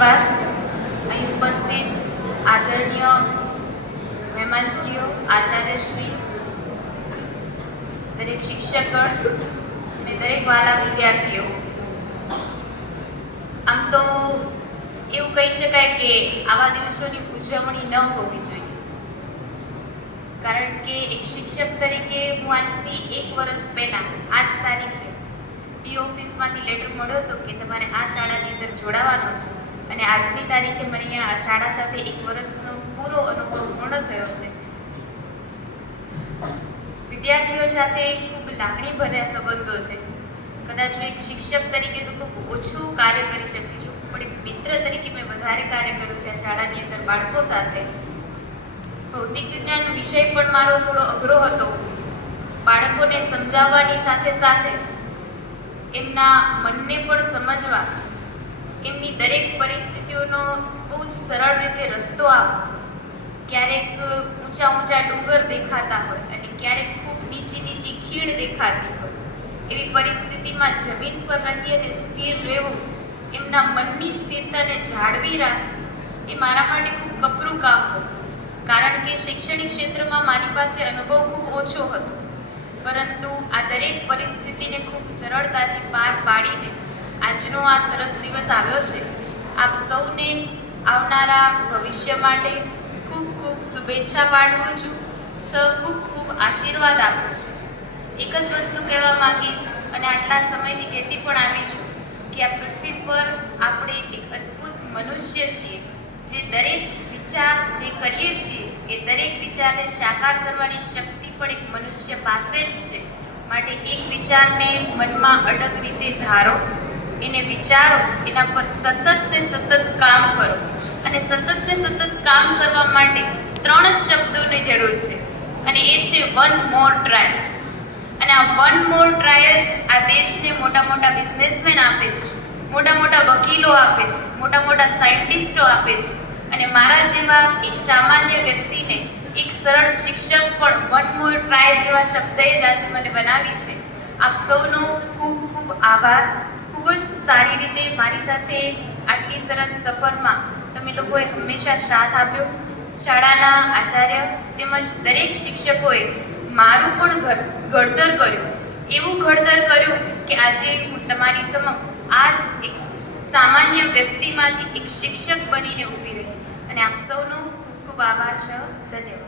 ધન્યવાદ. અહીં ઉપસ્થિત આદરણીય મહેમાનશ્રીઓ, આચાર્યશ્રી, દરેક શિક્ષકગણ અને દરેક વાલા વિદ્યાર્થીઓ, આમ તો એવું કહી શકાય કે આવા દિવસોની ઉજવણી ન હોવી જોઈએ, કારણ કે એક શિક્ષક તરીકે હું આજથી 1 વર્ષ પહેલા આ જ તારીખે ડી ઓફિસમાંથી લેટર મળ્યો હતો કે તમારે આ શાળાની અંદર જોડાવાનો છે, અને આજની તારીખે મને અહીંયા આ શાળા સાથે 1 વર્ષનો પૂરો અનુભવ પૂર્ણ થયો છે. વિદ્યાર્થીઓ સાથે ખૂબ લાગણીભર્યા સંબંધો છે. કદાચ હું એક શિક્ષક તરીકે તો ખૂબ ઓછું કાર્ય કરી શકી છું, પણ એક મિત્ર તરીકે મેં વધારે કાર્ય કર્યું છે આ શાળાની અંદર બાળકો સાથે. ભૌતિક વિજ્ઞાન વિષય પણ મારો થોડો અઘરો હતો. બાળકોને સમજાવવાની સાથે સાથે એમના મનને પણ સમજવા, એમની દરેક પરિસ્થિતિઓનો બહુ જ સરળ રીતે રસ્તો આપવો. ક્યારેક ઊંચા ઊંચા ડુંગર દેખાતા હોય અને ક્યારેક ખૂબ નીચી નીચી ખીણ દેખાતી હોય, એવી પરિસ્થિતિમાં જમીન પર રહી અને સ્થિર રહેવું, એમના મનની સ્થિરતાને જાળવી રાખવી, એ મારા માટે ખૂબ કપરું કામ હતું. કારણ કે શૈક્ષણિક ક્ષેત્રમાં મારી પાસે અનુભવ ખૂબ ઓછો હતો, પરંતુ આ દરેક પરિસ્થિતિને ખૂબ સરળતાથી પાર પાડીને આજનો આ સરસ દિવસ આવ્યો છે. આપ સૌને આવનારા ભવિષ્ય માટે ખૂબ ખૂબ શુભેચ્છા પાઠવું છું. ખૂબ ખૂબ આશીર્વાદ આપું છું. એક જ વસ્તુ કહેવા માંગીશ, અને આટલા સમયથી કહેતી પણ આવી છું, કે આ પૃથ્વી પર આપણે એક અદ્ભુત મનુષ્ય છીએ, જે દરેક વિચાર જે કરીએ છીએ એ દરેક વિચારને સાકાર કરવાની શક્તિ પણ એક મનુષ્ય પાસે જ છે. માટે એક વિચારને મનમાં અડગ રીતે ધારો, એને વિચારો, એના પર સતત ને સતત કામ કરો, અને સતત ને સતત કામ કરવા માટે 3 જ શબ્દોની જરૂર છે, અને એ છે વન મોર ટ્રાય. અને આ વન મોર ટ્રાય જ આ દેશને મોટા મોટા બિઝનેસમેન આપે છે, મોટા મોટા વકીલો આપે છે, મોટા મોટા સાયન્ટિસ્ટો આપે છે, અને મારા જેવા એક સામાન્ય વ્યક્તિને એક સરળ શિક્ષક પણ વન મોર ટ્રાય જેવા શબ્દે જ આજે મને બનાવી છે. આપ સૌનો ખૂબ ખૂબ આભાર. ખૂબ જ સારી રીતે મારી સાથે આટલી સરસ સફરમાં તમે લોકોએ હંમેશા સાથ આપ્યો. શાળાના આચાર્ય તેમજ દરેક શિક્ષકોએ મારું પણ ઘડતર કર્યું, એવું ઘડતર કર્યું કે આજે હું તમારી સમક્ષ આ જ એક સામાન્ય વ્યક્તિમાંથી એક શિક્ષક બનીને ઊભી રહી. અને આપ સૌનો ખૂબ ખૂબ આભાર છે. ધન્યવાદ.